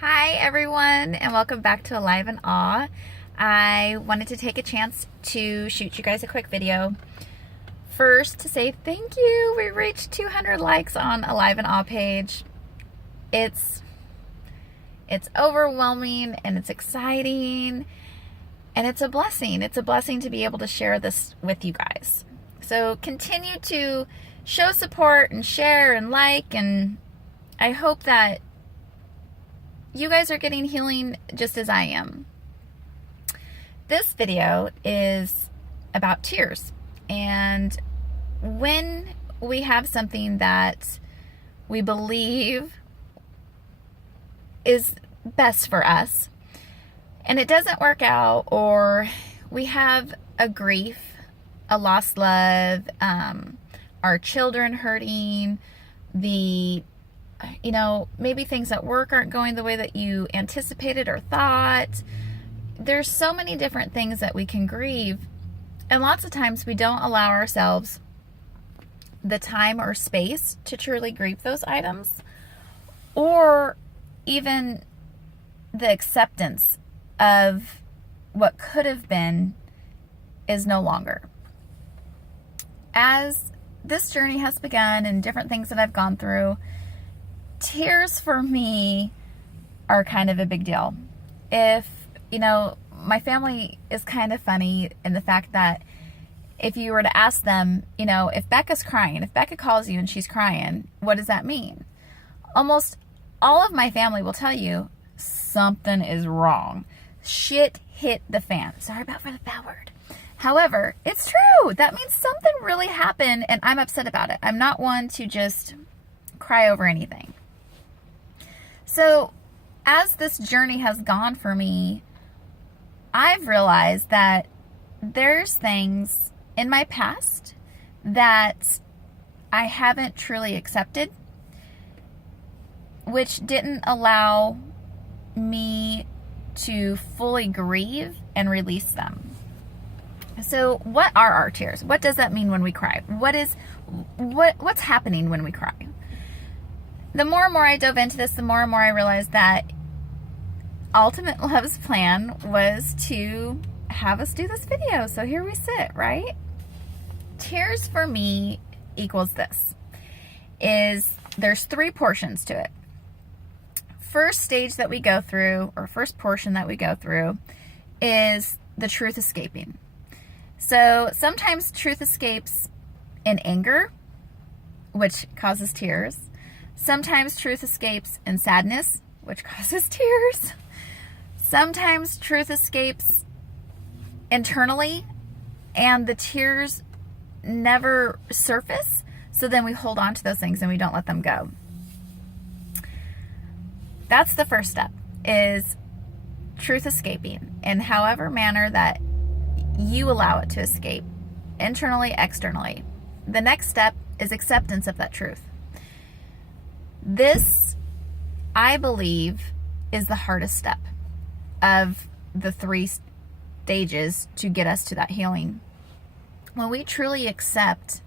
Hi everyone, and welcome back to Alive in Awe. I wanted to take a chance to shoot you guys a quick video. First, to say thank you. We reached 200 likes on Alive in Awe page. It's overwhelming and it's exciting and it's a blessing. It's a blessing to be able to share this with you guys. So continue to show support and share and like, and I hope that you guys are getting healing just as I am. This video is about tears. And when we have something that we believe is best for us, and it doesn't work out, or we have a grief, a lost love, our children hurting, maybe things at work aren't going the way that you anticipated or thought. There's so many different things that we can grieve. And lots of times we don't allow ourselves the time or space to truly grieve those items, or even the acceptance of what could have been is no longer. As this journey has begun and different things that I've gone through, tears for me are kind of a big deal. My family is kind of funny in the fact that if you were to ask them, if Becca's crying, if Becca calls you and she's crying, what does that mean? Almost all of my family will tell you something is wrong. Shit hit the fan. Sorry about the bad word. However, it's true. That means something really happened and I'm upset about it. I'm not one to just cry over anything. So as this journey has gone for me, I've realized that there's things in my past that I haven't truly accepted, which didn't allow me to fully grieve and release them. So what are our tears? What does that mean when we cry? What's happening when we cry? The more and more I dove into this, the more and more I realized that Ultimate Love's plan was to have us do this video. So here we sit, right? Tears for me equals this. There's 3 portions to it. First stage that we go through, or first portion that we go through, is the truth escaping. So sometimes truth escapes in anger, which causes tears. Sometimes truth escapes in sadness, which causes tears. Sometimes truth escapes internally and the tears never surface. So then we hold on to those things and we don't let them go. That's the first step, is truth escaping in however manner that you allow it to escape, internally, externally. The next step is acceptance of that truth. This, I believe, is the hardest step of the 3 stages to get us to that healing. When we truly accept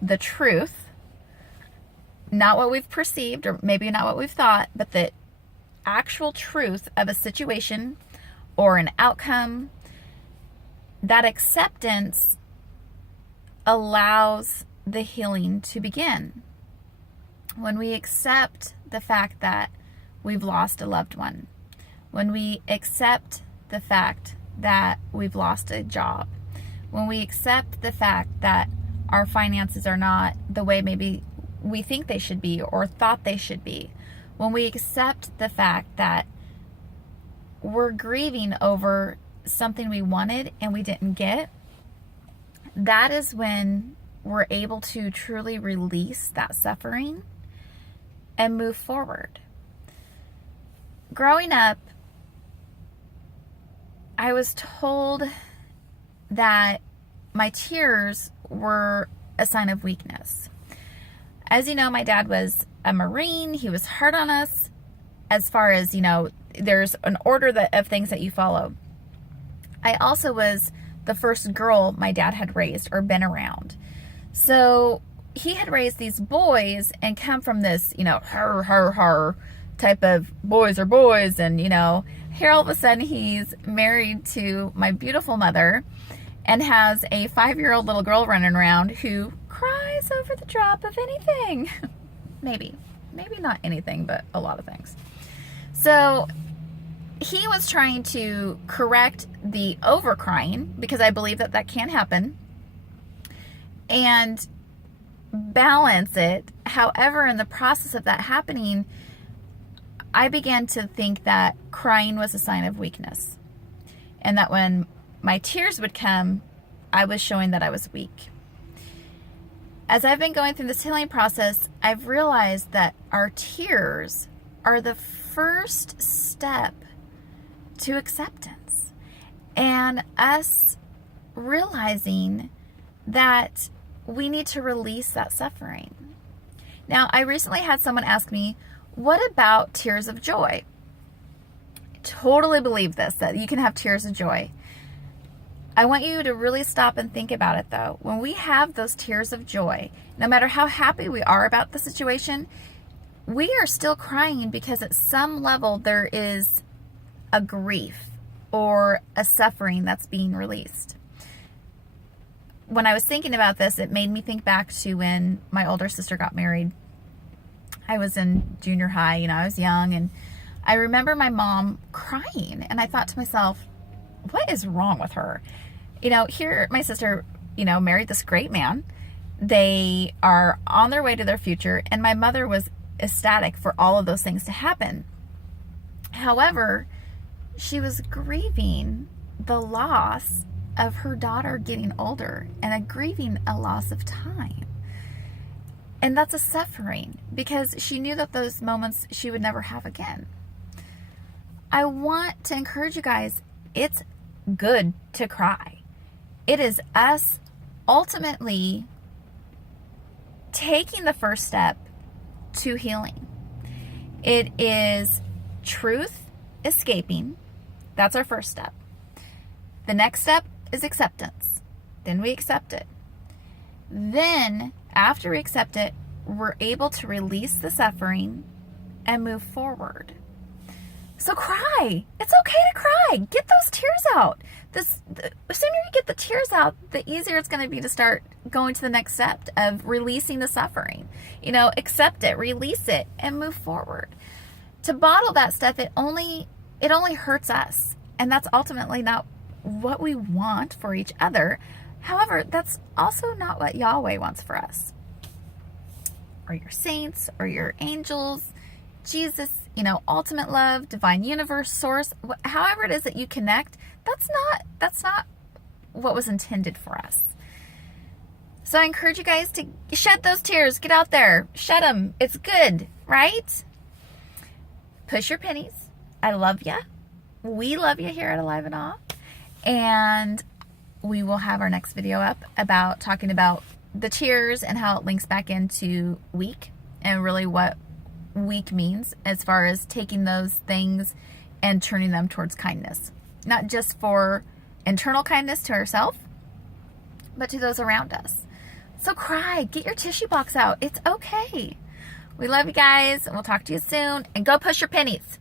the truth, not what we've perceived or maybe not what we've thought, but the actual truth of a situation or an outcome, that acceptance allows the healing to begin. When we accept the fact that we've lost a loved one, when we accept the fact that we've lost a job, when we accept the fact that our finances are not the way maybe we think they should be or thought they should be, when we accept the fact that we're grieving over something we wanted and we didn't get, that is when we're able to truly release that suffering and move forward. Growing up, I was told that my tears were a sign of weakness. As you know, my dad was a Marine. He was hard on us as far as, there's an order of things that you follow. I also was the first girl my dad had raised or been around. So he had raised these boys and come from this, har, har, har type of boys are boys. And, you know, here all of a sudden he's married to my beautiful mother and has a 5-year-old little girl running around who cries over the drop of anything. Maybe not anything, but a lot of things. So he was trying to correct the overcrying, because I believe that can happen, and balance it. However, in the process of that happening, I began to think that crying was a sign of weakness, and that when my tears would come, I was showing that I was weak. As I've been going through this healing process, I've realized that our tears are the first step to acceptance, and us realizing that we need to release that suffering. Now, I recently had someone ask me, what about tears of joy? I totally believe this, that you can have tears of joy. I want you to really stop and think about it, though. When we have those tears of joy, no matter how happy we are about the situation, we are still crying because at some level there is a grief or a suffering that's being released. When I was thinking about this, it made me think back to when my older sister got married. I was in junior high, you know, I was young, and I remember my mom crying, and I thought to myself, what is wrong with her? You know, here my sister, you know, married this great man. They are on their way to their future, and my mother was ecstatic for all of those things to happen. However, she was grieving the loss of her daughter getting older, and grieving a loss of time. And that's a suffering, because she knew that those moments she would never have again. I want to encourage you guys, it's good to cry. It is us ultimately taking the first step to healing. It is truth escaping. That's our first step. The next step is acceptance. Then we accept it. Then, after we accept it, we're able to release the suffering and move forward. So cry. It's okay to cry. Get those tears out. The sooner you get the tears out, the easier it's going to be to start going to the next step of releasing the suffering. You know, accept it, release it, and move forward. To bottle that stuff, it only hurts us. And that's ultimately not what we want for each other. However, that's also not what Yahweh wants for us, or your saints, or your angels, Jesus, you know, ultimate love, divine universe, source, however it is that you connect. That's not what was intended for us. So I encourage you guys to shed those tears. Get out there, shed them. It's good, right? Push your pennies. I love ya. We love you here at Alive and Awe. And we will have our next video up about talking about the tears and how it links back into weak, and really what weak means as far as taking those things and turning them towards kindness. Not just for internal kindness to ourselves, but to those around us. So cry. Get your tissue box out. It's okay. We love you guys, and we'll talk to you soon. And go push your pennies.